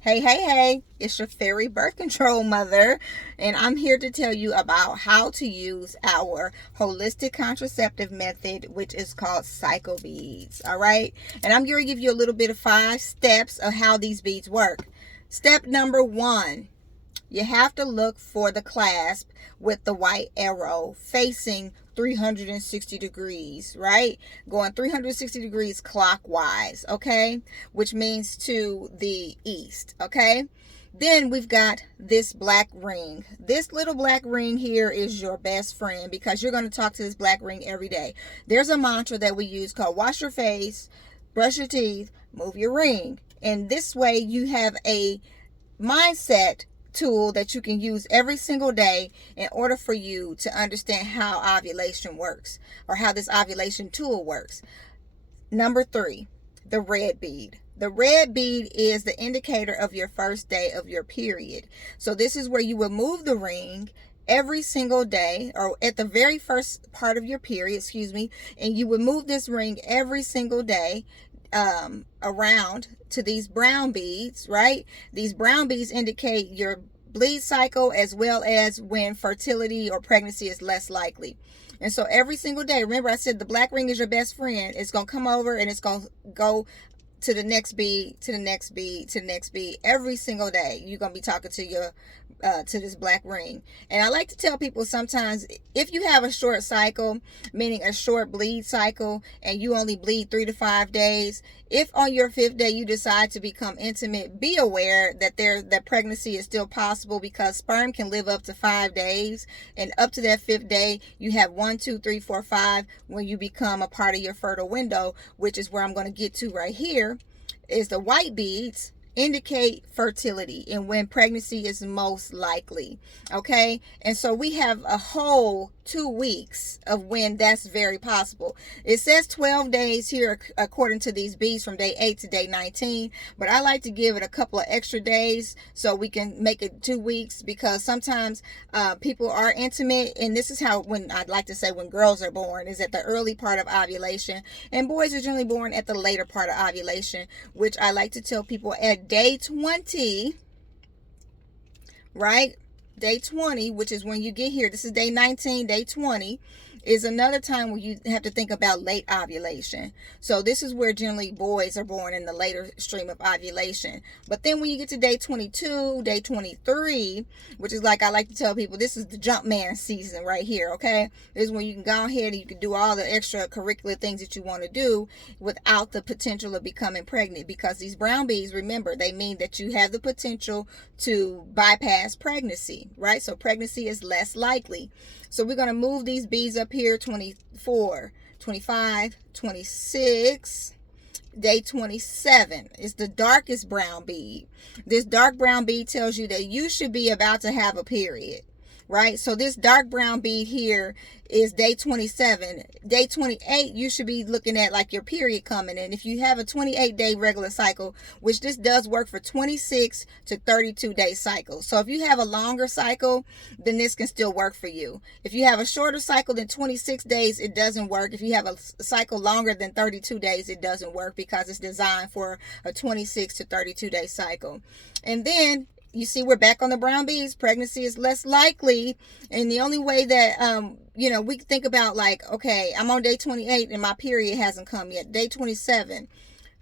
Hey, hey, hey, it's your fairy birth control mother, and I'm here to tell you about how to use our holistic contraceptive method, which is called CycleBeads. All right, and I'm going to give you a little bit of 5 steps of how these beads work. Step number 1, you have to look for the clasp with the white arrow facing 360 degrees, right? Going 360 degrees clockwise, okay? Which means to the east, okay? Then we've got this black ring. This little black ring here is your best friend because you're going to talk to this black ring every day. There's a mantra that we use called wash your face, brush your teeth, move your ring. And this way you have a mindset tool that you can use every single day in order for you to understand how ovulation works or how this ovulation tool works. Number 3, the red bead. The red bead is the indicator of your first day of your period. So this is where you will move the ring every single day, or at the very first part of your period, and you would move this ring every single day around to these brown beads, right? These brown beads indicate your bleed cycle as well as when fertility or pregnancy is less likely. And so every single day, remember I said the black ring is your best friend. It's going to come over and it's going to go to the next bead, to the next bead, to the next bead. Every single day, you're going to be talking to your to this black ring. And I like to tell people sometimes, if you have a short cycle, meaning a short bleed cycle, and you only bleed 3 to 5 days, if on your 5th day you decide to become intimate, be aware that that pregnancy is still possible, because sperm can live up to 5 days, and up to that 5th day you have 1, 2, 3, 4, 5 when you become a part of your fertile window, which is where I'm going to get to right here. Is the white beads indicate fertility and when pregnancy is most likely. Okay, and so we have a whole 2 weeks of when that's very possible. It says 12 days here according to these beads, from day 8 to day 19, but I like to give it a couple of extra days so we can make it 2 weeks, because sometimes people are intimate, and this is how, when I'd like to say when girls are born, is at the early part of ovulation, and boys are generally born at the later part of ovulation, which I like to tell people at day 20, right? Day 20, which is when you get here. This is day 19, day 20 is another time where you have to think about late ovulation. So this is where generally boys are born, in the later stream of ovulation. But then when you get to day 22, day 23, which is, like I like to tell people, this is the jump man season right here, okay? This is when you can go ahead and you can do all the extracurricular things that you want to do without the potential of becoming pregnant, because these brown beads, remember, they mean that you have the potential to bypass pregnancy, right? So pregnancy is less likely. So we're going to move these beads up here, 24, 25, 26, day 27 is the darkest brown bead. This dark brown bead tells you that you should be about to have a period, right? So this dark brown bead here is day 27. Day 28, you should be looking at like your period coming in. If you have a 28-day regular cycle, which this does work for 26 to 32-day cycles. So if you have a longer cycle, then this can still work for you. If you have a shorter cycle than 26 days, it doesn't work. If you have a cycle longer than 32 days, it doesn't work, because it's designed for a 26 to 32-day cycle. And then you see, we're back on the brown beads. Pregnancy is less likely, and the only way that we think about, like, okay, I'm on day 28 and my period hasn't come yet. Day 27,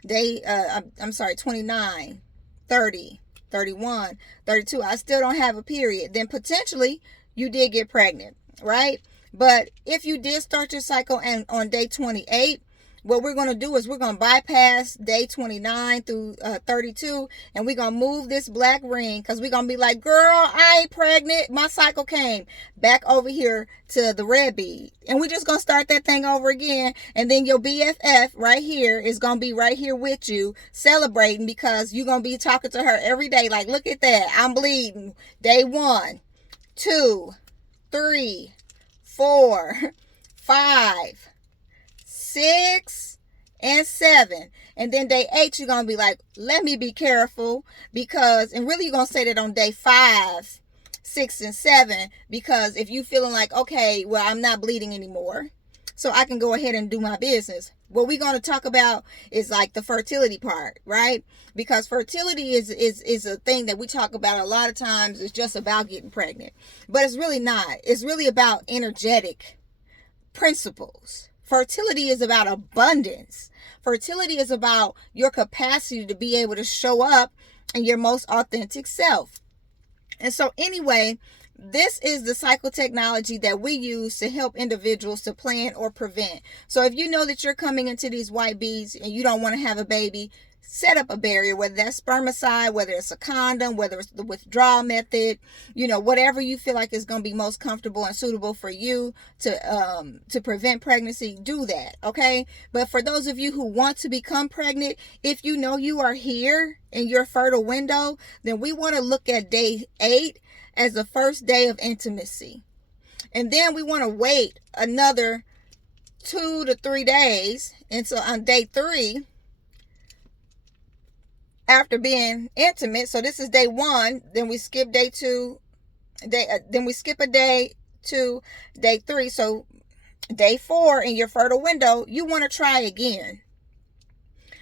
I'm sorry, 29, 30, 31, 32, I still don't have a period. Then potentially you did get pregnant, right? But if you did start your cycle and on day 28, what we're going to do is we're going to bypass day 29 through 32, and we're going to move this black ring, because we're going to be like, girl, I ain't pregnant, my cycle came, back over here to the red bead, and we're just going to start that thing over again. And then your BFF right here is going to be right here with you, celebrating, because you're going to be talking to her every day like, look at that, I'm bleeding. Day 1, 2, 3, 4, 5, 6, and 7. And then day 8, you're going to be like, let me be careful, because, and really you're going to say that on day 5, 6, and 7, because if you feeling like, okay, well, I'm not bleeding anymore, so I can go ahead and do my business. What we're going to talk about is like the fertility part, right? Because fertility is a thing that we talk about a lot of times. It's just about getting pregnant, but it's really not. It's really about energetic principles. Fertility is about abundance. Fertility is about your capacity to be able to show up in your most authentic self. And so anyway, this is the cycle technology that we use to help individuals to plan or prevent. So if you know that you're coming into these white beads and you don't want to have a baby, set up a barrier, whether that's spermicide, whether it's a condom, whether it's the withdrawal method, whatever you feel like is going to be most comfortable and suitable for you to prevent pregnancy, do that, okay? But for those of you who want to become pregnant, if you know you are here in your fertile window, then we want to look at day 8 as the first day of intimacy. And then we want to wait another 2 to 3 days. And so on day 3, after being intimate, so this is day 1, then we skip day 2, then we skip a day to day 3. So day 4 in your fertile window, you want to try again.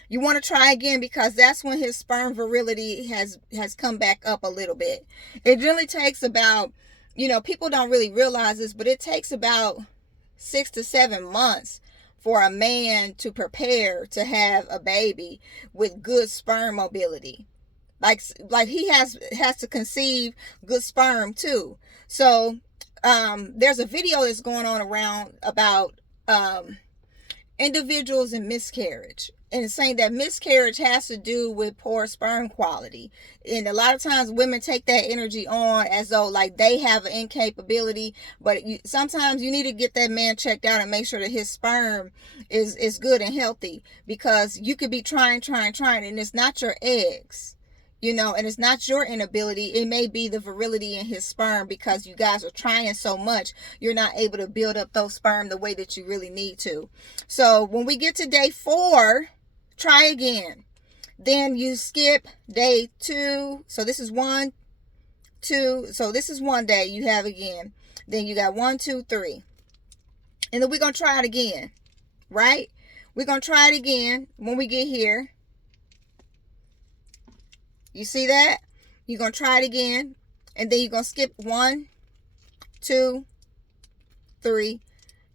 You want to try again because that's when his sperm virility has come back up a little bit. It really takes about, people don't really realize this, but it takes about 6 to 7 months for a man to prepare to have a baby with good sperm mobility. Like he has to conceive good sperm too. So there's a video that's going on around about individuals in miscarriage, and saying that miscarriage has to do with poor sperm quality. And a lot of times women take that energy on as though like they have an incapability, but sometimes you need to get that man checked out and make sure that his sperm is good and healthy, because you could be trying, and it's not your eggs, and it's not your inability. It may be the virility in his sperm, because you guys are trying so much, you're not able to build up those sperm the way that you really need to. So when we get to day 4, try again. Then you skip day 2. So this is 1, 2. So this is 1 day you have again. Then you got 1, 2, 3. And then we're going to try it again, right? We're going to try it again when we get here. You see that? You're going to try it again. And then you're going to skip 1, 2, 3.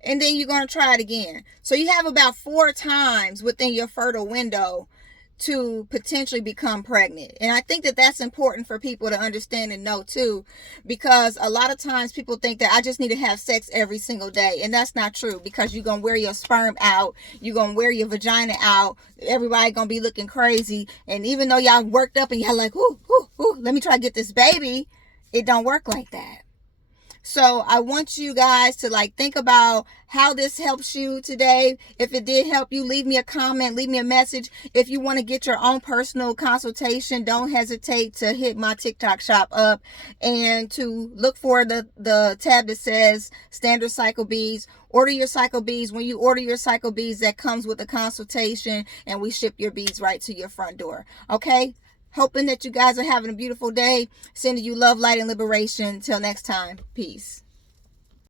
And then you're going to try it again. So you have about 4 times within your fertile window to potentially become pregnant. And I think that that's important for people to understand and know too, because a lot of times people think that I just need to have sex every single day. And that's not true, because you're going to wear your sperm out. You're going to wear your vagina out. Everybody going to be looking crazy. And even though y'all worked up and y'all like, ooh, let me try to get this baby, it don't work like that. So I want you guys to think about how this helps you today. If it did help you, leave me a comment, leave me a message. If you want to get your own personal consultation, don't hesitate to hit my TikTok shop up and to look for the tab that says Standard CycleBeads. Order your CycleBeads. When you order your CycleBeads, that comes with a consultation, and we ship your beads right to your front door. Okay? Hoping that you guys are having a beautiful day. Sending you love, light, and liberation. Till next time. Peace.